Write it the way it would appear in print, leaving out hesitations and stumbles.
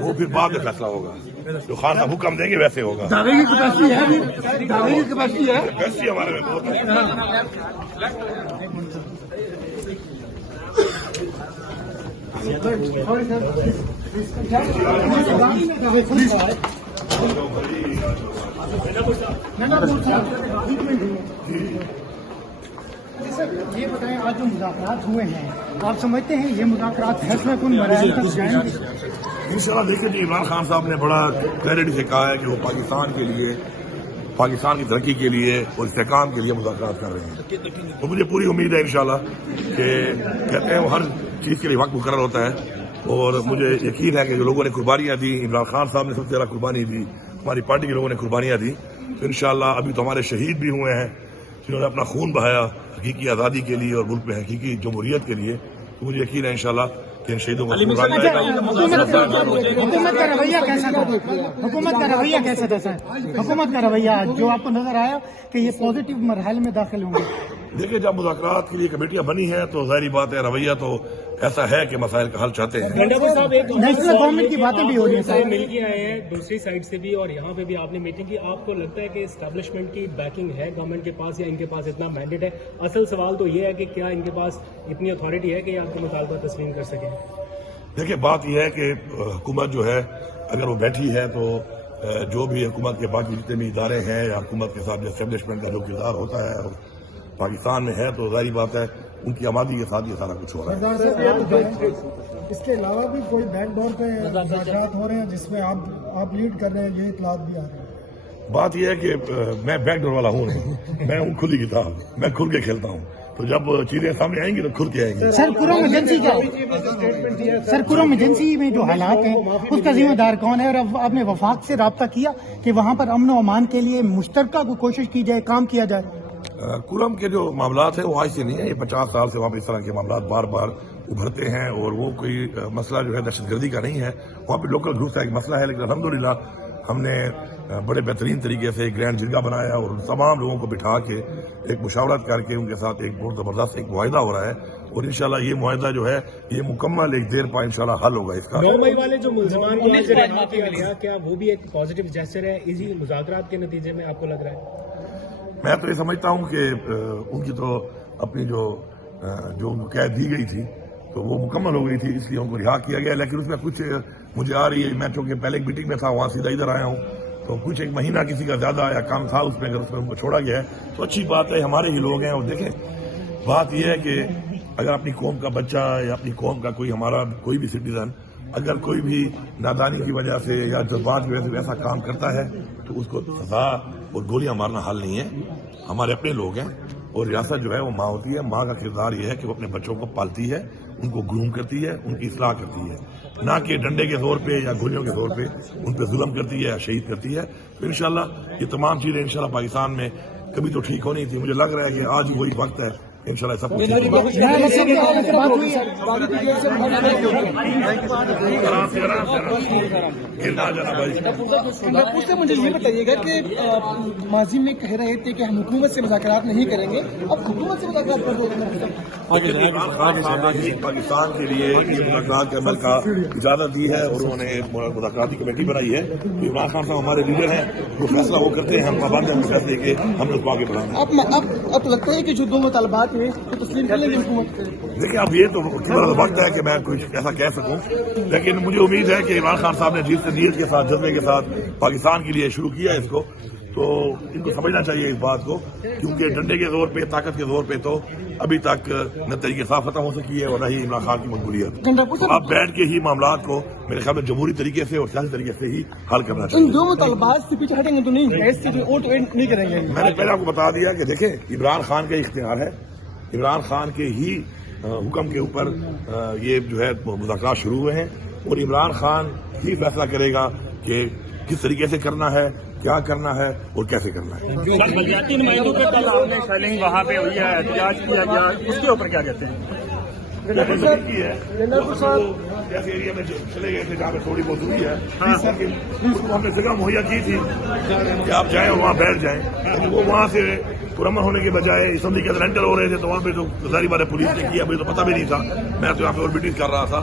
وہ پھر بعد میں فیصلہ ہوگا، جو خان صاحب حکم دیں گے ویسے ہوگا. دعوے کی کیپیسٹی ہے، دعوے کی کیپیسٹی ہے. کیپیسٹی ہمارے میں بہت ہے. سر یہ بتائیں، آج جو مذاکرات ہوئے ہیں آپ سمجھتے ہیں یہ مذاکرات فیصلہ کن مراحل تک جائیں گے؟ انشاءاللہ دیکھیں جی، عمران خان صاحب نے بڑا کلیئرٹی سے کہا ہے کہ وہ پاکستان کے لیے، پاکستان کی ترقی کے لیے اور استحکام کے لیے مذاکرات کر رہے ہیں. تو مجھے پوری امید ہے انشاءاللہ کہ کہتے ہیں وہ ہر چیز کے لیے وقت مقرر ہوتا ہے، اور مجھے یقین ہے کہ جو لوگوں نے قربانیاں دی، عمران خان صاحب نے سب سے زیادہ قربانی دی، ہماری پارٹی کے لوگوں نے قربانیاں دی. تو انشاءاللہ ابھی تو ہمارے شہید بھی ہوئے ہیں جنہوں نے اپنا خون بہایا حقیقی آزادی کے لیے اور ملک میں حقیقی جمہوریت کے لیے. تو مجھے یقین ہے انشاءاللہ کہ ان شہیدوں کو حکومت کا رویہ کیسا تھا؟ حکومت کا رویہ کیسا تھا سر؟ حکومت کا رویہ جو آپ کو نظر آیا کہ یہ پازیٹیو مرحلے میں داخل ہوں گے؟ دیکھیں، جب مذاکرات کے لیے کمیٹیاں بنی ہیں تو ظاہری بات ہے رویہ تو ایسا ہے کہ مسائل کا حل چاہتے ہیں. نیشنل گورنمنٹ کی باتیں بھی ہو رہی ہیں سر، مل کے آئے ہیں دوسری سائڈ سے بھی، اور یہاں پہ بھی آپ نے میٹنگ کی. آپ کو لگتا ہے کہ اسٹیبلشمنٹ کی بیکنگ ہے گورنمنٹ کے پاس، یا ان کے پاس اتنا مینڈیٹ ہے؟ اصل سوال تو یہ ہے کہ کیا ان کے پاس اتنی اتھارٹی ہے کہ یہ آپ کو مطالبہ تسلیم کر سکیں؟ دیکھیں، بات یہ ہے کہ حکومت جو ہے اگر وہ بیٹھی ہے تو جو بھی حکومت کے باقی جتنے بھی ادارے ہیں یا حکومت کے ساتھ اسٹیبلشمنٹ کا جو کردار ہوتا ہے اور پاکستان میں ہے، تو ظاہری بات ہے ان کی آمادی کے ساتھ یہ سارا کچھ ہو رہا ہے. اس کے علاوہ بھی کوئی بیک ڈور پہ مذاکرات ہو رہے ہیں جس میں آپ لیڈ کر رہے ہیں، یہ اطلاعات بھی آ رہے ہیں؟ بات یہ ہے کہ میں بیک ڈور والا ہوں نہیں، میں ہوں کھلی کتاب، میں کھل کے کھیلتا ہوں. تو جب چیزیں سامنے آئیں گی تو کھل کے آئیں گی. سر قرم ایجنسی کا، سر قرم ایجنسی میں جو حالات ہیں اس کا ذمہ دار کون ہے؟ اور آپ نے وفاق سے رابطہ کیا کہ وہاں پر امن و امان کے لیے مشترکہ کو کوشش کی جائے، کام کیا جائے؟ کرم کے جو معاملات ہیں وہ آج سے نہیں ہے، یہ 50 سال سے وہاں پہ اس طرح کے معاملات بار بار ابھرتے ہیں، اور وہ کوئی مسئلہ جو ہے دہشت گردی کا نہیں ہے، وہاں پہ لوکل گروپ کا ایک مسئلہ ہے. لیکن الحمدللہ ہم نے بڑے بہترین طریقے سے ایک گرینڈ جرگہ بنایا اور تمام لوگوں کو بٹھا کے ایک مشاورت کر کے ان کے ساتھ ایک بہت زبردست ایک معاہدہ ہو رہا ہے، اور انشاءاللہ یہ معاہدہ جو ہے یہ مکمل ایک دیر پا انشاءاللہ حل ہوگا اس کا. 9 مئی والے جو ملزمان کو رہا کیا، کیا وہ بھی ایک پازیٹیو جیسچر ہے اسی مذاکرات کے نتیجے میں آپ کو لگ رہا ہے؟ میں تو یہ سمجھتا ہوں کہ ان کی تو اپنی جو قید دی گئی تھی تو وہ مکمل ہو گئی تھی، اس لیے ان کو رہا کیا گیا. لیکن اس میں کچھ مجھے آ رہی ہے، میں چونکہ پہلے ایک میٹنگ میں تھا وہاں سیدھا ادھر آیا ہوں، تو کچھ ایک مہینہ کسی کا زیادہ یا کام تھا اس میں، اگر اس میں ان کو چھوڑا گیا ہے تو اچھی بات ہے، ہمارے ہی لوگ ہیں. اور دیکھیں، بات یہ ہے کہ اگر اپنی قوم کا بچہ یا اپنی قوم کا کوئی ہمارا کوئی بھی سٹیزن اگر کوئی بھی نادانی کی وجہ سے یا جذبات کی وجہ سے ایسا کام کرتا ہے تو اس کو سزا اور گولیاں مارنا حل نہیں ہے. ہمارے اپنے لوگ ہیں، اور ریاست جو ہے وہ ماں ہوتی ہے. ماں کا کردار یہ ہے کہ وہ اپنے بچوں کو پالتی ہے، ان کو گروم کرتی ہے، ان کی اصلاح کرتی ہے، نہ کہ ڈنڈے کے زور پہ یا گولیوں کے زور پہ ان پہ ظلم کرتی ہے یا شہید کرتی ہے. تو انشاءاللہ یہ تمام چیزیں انشاءاللہ پاکستان میں کبھی تو ٹھیک ہونی تھی. مجھے لگ رہا ہے کہ آج وہی وقت ہے انشاءاللہ سب کچھ ٹھیک ہوگا. مجھے یہ بتائیے گا کہ ماضی میں کہہ رہے تھے کہ ہم حکومت سے مذاکرات نہیں کریں گے، اب حکومت سے مذاکرات کر رہے ہیں. پاکستان کے لیے یہ مذاکرات کے عمل کا اجازت دی ہے، اور انہوں نے مذاکراتی کمیٹی بنائی ہے. عمران خان صاحب ہمارے لیڈر ہیں، جو فیصلہ وہ کرتے ہیں، ہم پابند ہیں فیصلے کے، ہم اس کو آگے بڑھانا ہے. اب لگتا ہے کہ جو 2 مطالبات ہیں تو تسلیم کر لیں گے حکومت؟ دیکھیں، اب یہ تو وقت ہے کہ میں کچھ ایسا کہہ سکوں، لیکن مجھے امید ہے کہ عمران خان صاحب نے جیت سے نیت کے ساتھ، جذبے کے ساتھ پاکستان کے لیے شروع کیا ہے اس کو، تو ان کو سمجھنا چاہیے اس بات کو، کیونکہ ڈنڈے کے زور پہ، طاقت کے زور پہ تو ابھی تک نہ طریقے صاف ختم ہو سکی ہے اور نہ ہی عمران خان کی مقبولیت. اب بیٹھ کے ہی معاملات کو میرے خیال میں جمہوری طریقے سے اور سیاسی طریقے سے ہی حل کرنا چاہیے. ان 2 مطالبات سے پیچھے ہٹیں گے تو نہیں کریں گے؟ میں نے پہلے آپ کو بتا دیا کہ دیکھیں، عمران خان کا اختیار ہے، عمران خان کے ہی حکم کے اوپر یہ جو ہے مذاکرات شروع ہوئے ہیں، اور عمران خان ہی فیصلہ کرے گا کہ کس طریقے سے کرنا ہے، کیا کرنا ہے اور کیسے کرنا ہے. بلدیاتی نمائندوں کے کل آپ نے شیلنگ وہاں پہ ہوئی ہے، احتجاج کیا گیا، اس کے اوپر کیا کہتے ہیں؟ جیسے ایریا میں چلے گئے تھے جہاں پہ تھوڑی بہت ہوئی ہے، ہم نے جگہ مہیا کی تھی کہ آپ جائیں اور وہاں بیٹھ جائیں، لیکن وہ وہاں سے پرامن ہونے کے بجائے اسمبلی کے اندر انٹر ہو رہے تھے، تو وہاں پہ تو ظاہری بات ہے پولیس نے کیا، مجھے تو پتہ بھی نہیں تھا، میں تو یہاں پہ اور میٹنگ کر رہا تھا.